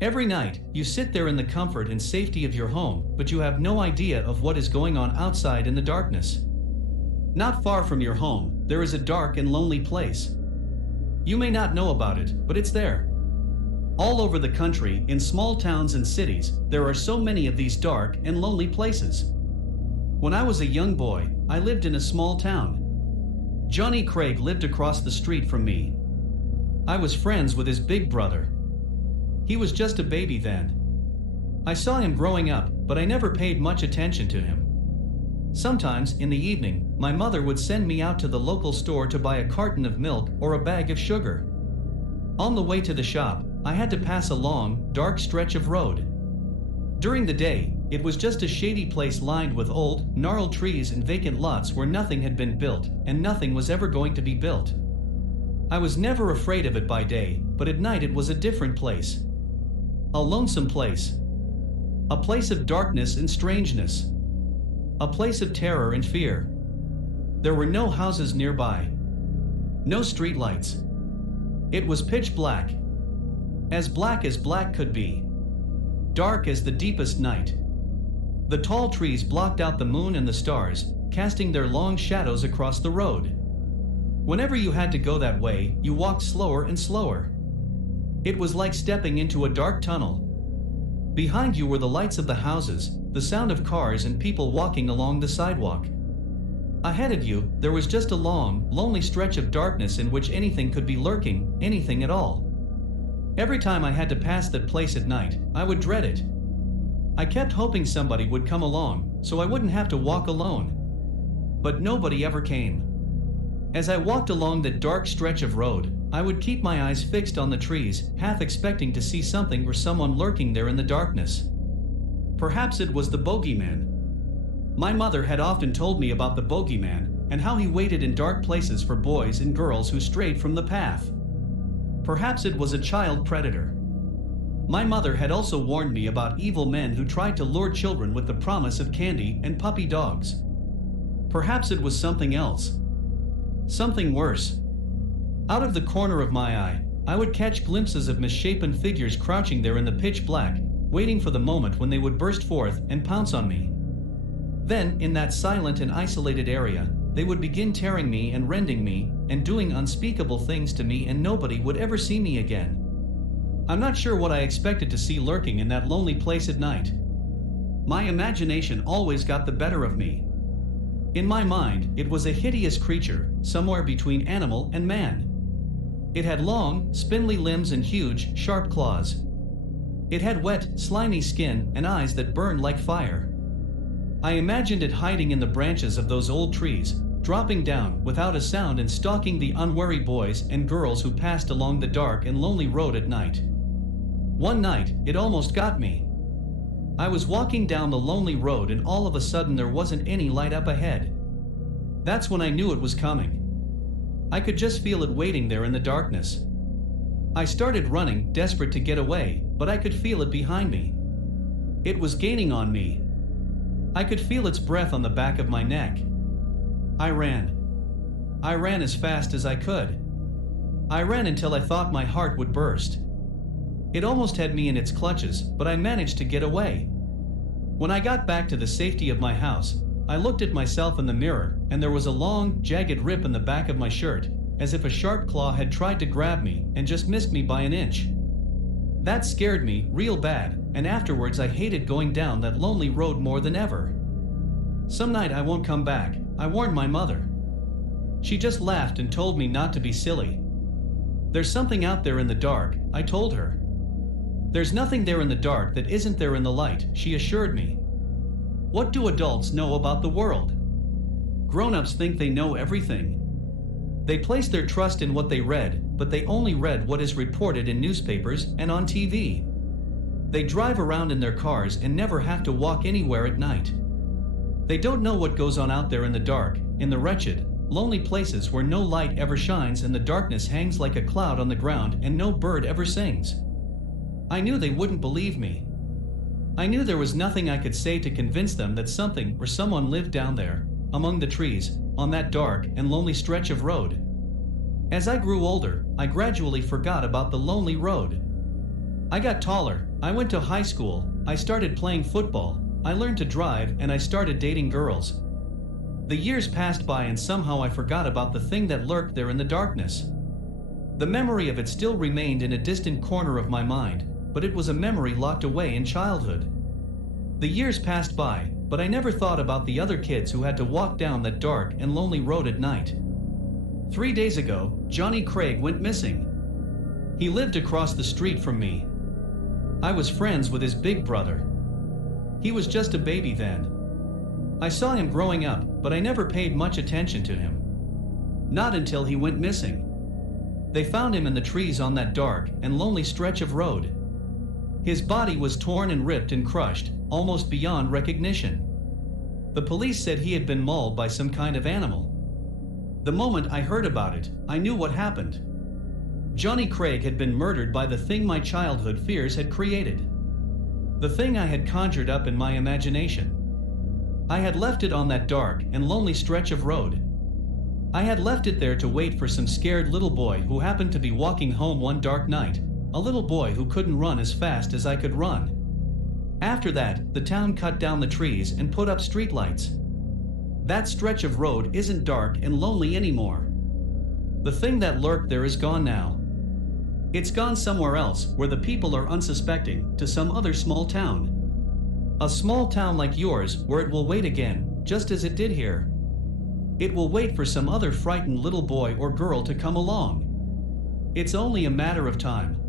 Every night, you sit there in the comfort and safety of your home, but you have no idea of what is going on outside in the darkness. Not far from your home, there is a dark and lonely place. You may not know about it, but it's there. All over the country, in small towns and cities, there are so many of these dark and lonely places. When I was a young boy, I lived in a small town. Johnny Craig lived across the street from me. I was friends with his big brother. He was just a baby then. I saw him growing up, but I never paid much attention to him. Sometimes, in the evening, my mother would send me out to the local store to buy a carton of milk or a bag of sugar. On the way to the shop, I had to pass a long, dark stretch of road. During the day, it was just a shady place lined with old, gnarled trees and vacant lots where nothing had been built, and nothing was ever going to be built. I was never afraid of it by day, but at night it was a different place. A lonesome place. A place of darkness and strangeness. A place of terror and fear. There were no houses nearby. No streetlights. It was pitch black. As black could be. Dark as the deepest night. The tall trees blocked out the moon and the stars, casting their long shadows across the road. Whenever you had to go that way, you walked slower and slower. It was like stepping into a dark tunnel. Behind you were the lights of the houses, the sound of cars and people walking along the sidewalk. Ahead of you, there was just a long, lonely stretch of darkness in which anything could be lurking, anything at all. Every time I had to pass that place at night, I would dread it. I kept hoping somebody would come along, so I wouldn't have to walk alone. But nobody ever came. As I walked along that dark stretch of road, I would keep my eyes fixed on the trees, half expecting to see something or someone lurking there in the darkness. Perhaps it was the bogeyman. My mother had often told me about the bogeyman, and how he waited in dark places for boys and girls who strayed from the path. Perhaps it was a child predator. My mother had also warned me about evil men who tried to lure children with the promise of candy and puppy dogs. Perhaps it was something else. Something worse. Out of the corner of my eye, I would catch glimpses of misshapen figures crouching there in the pitch black, waiting for the moment when they would burst forth and pounce on me. Then, in that silent and isolated area, they would begin tearing me and rending me, and doing unspeakable things to me, and nobody would ever see me again. I'm not sure what I expected to see lurking in that lonely place at night. My imagination always got the better of me. In my mind, it was a hideous creature, somewhere between animal and man. It had long, spindly limbs and huge, sharp claws. It had wet, slimy skin and eyes that burned like fire. I imagined it hiding in the branches of those old trees, dropping down without a sound and stalking the unwary boys and girls who passed along the dark and lonely road at night. One night, it almost got me. I was walking down the lonely road and all of a sudden there wasn't any light up ahead. That's when I knew it was coming. I could just feel it waiting there in the darkness. I started running, desperate to get away, but I could feel it behind me. It was gaining on me. I could feel its breath on the back of my neck. I ran. I ran as fast as I could. I ran until I thought my heart would burst. It almost had me in its clutches, but I managed to get away. When I got back to the safety of my house, I looked at myself in the mirror, and there was a long, jagged rip in the back of my shirt, as if a sharp claw had tried to grab me and just missed me by an inch. That scared me real bad, and afterwards I hated going down that lonely road more than ever. Some night I won't come back, I warned my mother. She just laughed and told me not to be silly. There's something out there in the dark, I told her. There's nothing there in the dark that isn't there in the light, she assured me. What do adults know about the world? Grown-ups think they know everything. They place their trust in what they read, but they only read what is reported in newspapers and on TV. They drive around in their cars and never have to walk anywhere at night. They don't know what goes on out there in the dark, in the wretched, lonely places where no light ever shines and the darkness hangs like a cloud on the ground and no bird ever sings. I knew they wouldn't believe me. I knew there was nothing I could say to convince them that something or someone lived down there, among the trees, on that dark and lonely stretch of road. As I grew older, I gradually forgot about the lonely road. I got taller, I went to high school, I started playing football, I learned to drive, and I started dating girls. The years passed by and somehow I forgot about the thing that lurked there in the darkness. The memory of it still remained in a distant corner of my mind, but it was a memory locked away in childhood. The years passed by, but I never thought about the other kids who had to walk down that dark and lonely road at night. 3 days ago, Johnny Craig went missing. He lived across the street from me. I was friends with his big brother. He was just a baby then. I saw him growing up, but I never paid much attention to him. Not until he went missing. They found him in the trees on that dark and lonely stretch of road. His body was torn and ripped and crushed, almost beyond recognition. The police said he had been mauled by some kind of animal. The moment I heard about it, I knew what happened. Johnny Craig had been murdered by the thing my childhood fears had created. The thing I had conjured up in my imagination. I had left it on that dark and lonely stretch of road. I had left it there to wait for some scared little boy who happened to be walking home one dark night, a little boy who couldn't run as fast as I could run. After that, the town cut down the trees and put up streetlights. That stretch of road isn't dark and lonely anymore. The thing that lurked there is gone now. It's gone somewhere else where the people are unsuspecting, to some other small town. A small town like yours where it will wait again, just as it did here. It will wait for some other frightened little boy or girl to come along. It's only a matter of time.